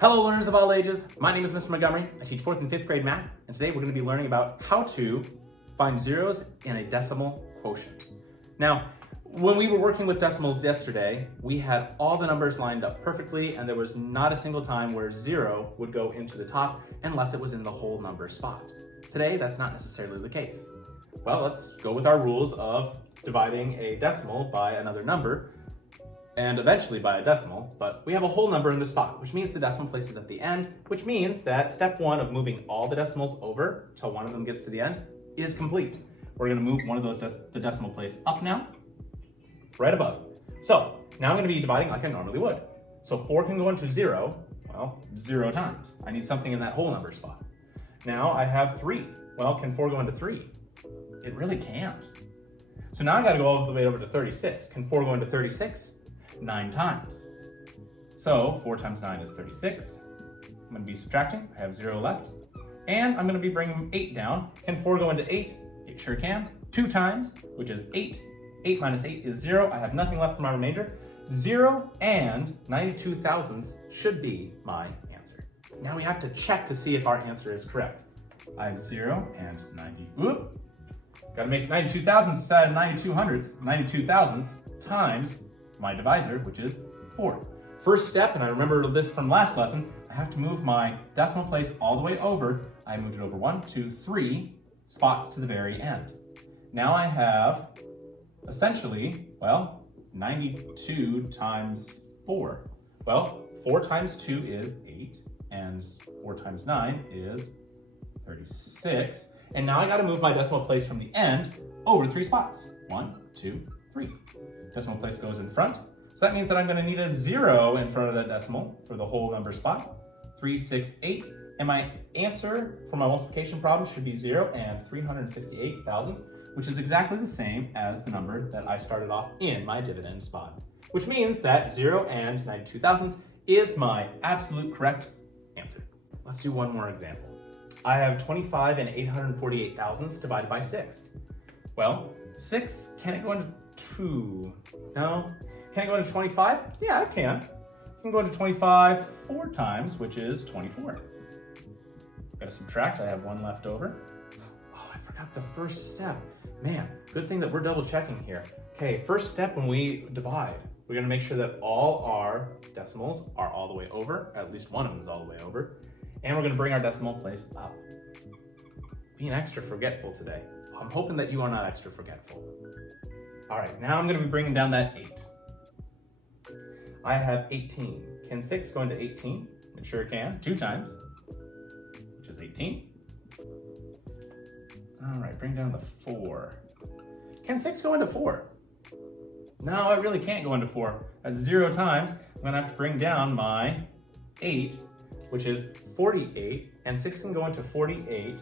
Hello learners of all ages, my name is Mr. Montgomery. I teach 4th and 5th grade math, and today we're going to be learning about how to find zeros in a decimal quotient. Now, when we were working with decimals yesterday, we had all the numbers lined up perfectly, and there was not a single time where 0 would go into the top unless it was in the whole number spot. Today, that's not necessarily the case. Well, let's go with our rules of dividing a decimal by another number, and eventually by a decimal, but we have a whole number in the spot, which means the decimal place is at the end, which means that step 1 of moving all the decimals over till one of them gets to the end is complete. We're going to move one of those the decimal place up now, right above. So now I'm going to be dividing like I normally would. So 4 can go into 0, well, 0 times. I need something in that whole number spot. Now I have 3. Well, can 4 go into 3? It really can't. So now I got to go all the way over to 36. Can 4 go into 36? 9 times. So 4 times 9 is 36. I'm going to be subtracting. I have 0 left. And I'm going to be bringing 8 down. Can 4 go into 8? It sure can. 2 times, which is 8. 8 minus 8 is 0. I have nothing left for my remainder. 0 and 92 thousandths should be my answer. Now we have to check to see if our answer is correct. I have 0 and 90. Got to make 92 thousandths instead of 92 hundredths. 92 thousandths times my divisor, which is 4. First step, and I remember this from last lesson, I have to move my decimal place all the way over. I moved it over 1, 2, 3 spots to the very end. Now I have essentially, well, 92 times 4. Well, 4 times 2 is 8, and 4 times 9 is 36. And now I got to move my decimal place from the end over 3 spots. 1, 2, 3. Decimal place goes in front. So that means that I'm going to need a 0 in front of that decimal for the whole number spot. 3, 6, 8. And my answer for my multiplication problem should be 0 and 368 thousandths, which is exactly the same as the number that I started off in my dividend spot. Which means that 0 and 92 thousandths is my absolute correct answer. Let's do one more example. I have 25 and 848 thousandths divided by 6. Well, 6, can it go into 2? No. Can it go into 25? Yeah, it can. It can go into 25 4 times, which is 24. Gotta subtract, I have 1 left over. Oh, I forgot the first step. Man, good thing that we're double checking here. Okay, first step when we divide, we're gonna make sure that all our decimals are all the way over, at least one of them is all the way over, and we're gonna bring our decimal place up. Being extra forgetful today. I'm hoping that you are not extra forgetful. All right, now I'm gonna be bringing down that 8. I have 18. Can 6 go into 18? It sure can, 2 times, which is 18. All right, bring down the 4. Can 6 go into 4? No, it really can't go into 4. At 0 times, I'm gonna have to bring down my 8, which is 48, and 6 can go into 48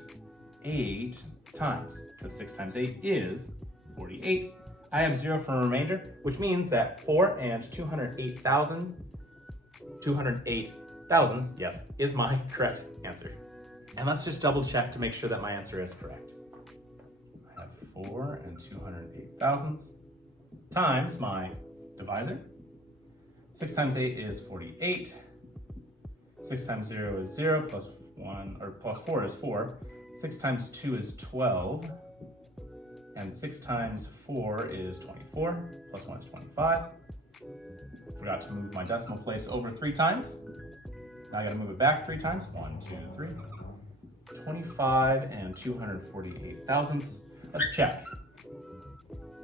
8 times, because 6 times 8 is 48. I have 0 for a remainder, which means that 4 and 208 thousandths, yep, is my correct answer. And let's just double check to make sure that my answer is correct. I have 4 and 208 thousandths times my divisor. 6 times 8 is 48. 6 times 0 is 0, plus 1, or plus 4 is 4. 6 times 2 is 12. And 6 times 4 is 24, plus 1 is 25. Forgot to move my decimal place over 3 times. Now I gotta move it back 3 times. 1, 2, 3. 25 and 248 thousandths. Let's check.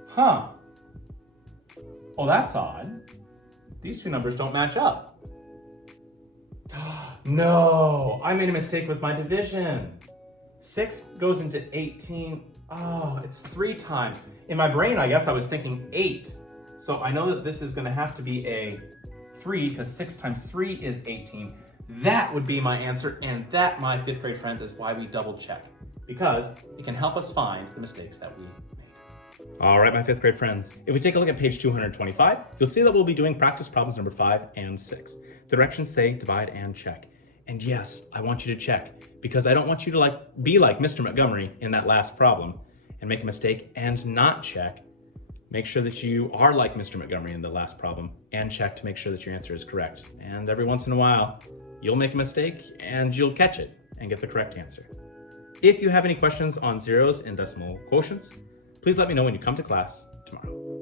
Huh. Oh, that's odd. These two numbers don't match up. No, I made a mistake with my division. 6 goes into 18. Oh, it's 3 times. In my brain, I guess I was thinking 8. So I know that this is gonna have to be a 3, because 6 times 3 is 18. That would be my answer, and that, my 5th grade friends, is why we double check, because it can help us find the mistakes that we made. All right, my 5th grade friends, if we take a look at page 225, you'll see that we'll be doing practice problems number 5 and 6. The directions say divide and check. And yes, I want you to check, because I don't want you to be like Mr. Montgomery in that last problem and make a mistake and not check. Make sure that you are like Mr. Montgomery in the last problem and check to make sure that your answer is correct. And every once in a while, you'll make a mistake and you'll catch it and get the correct answer. If you have any questions on zeros and decimal quotients, please let me know when you come to class tomorrow.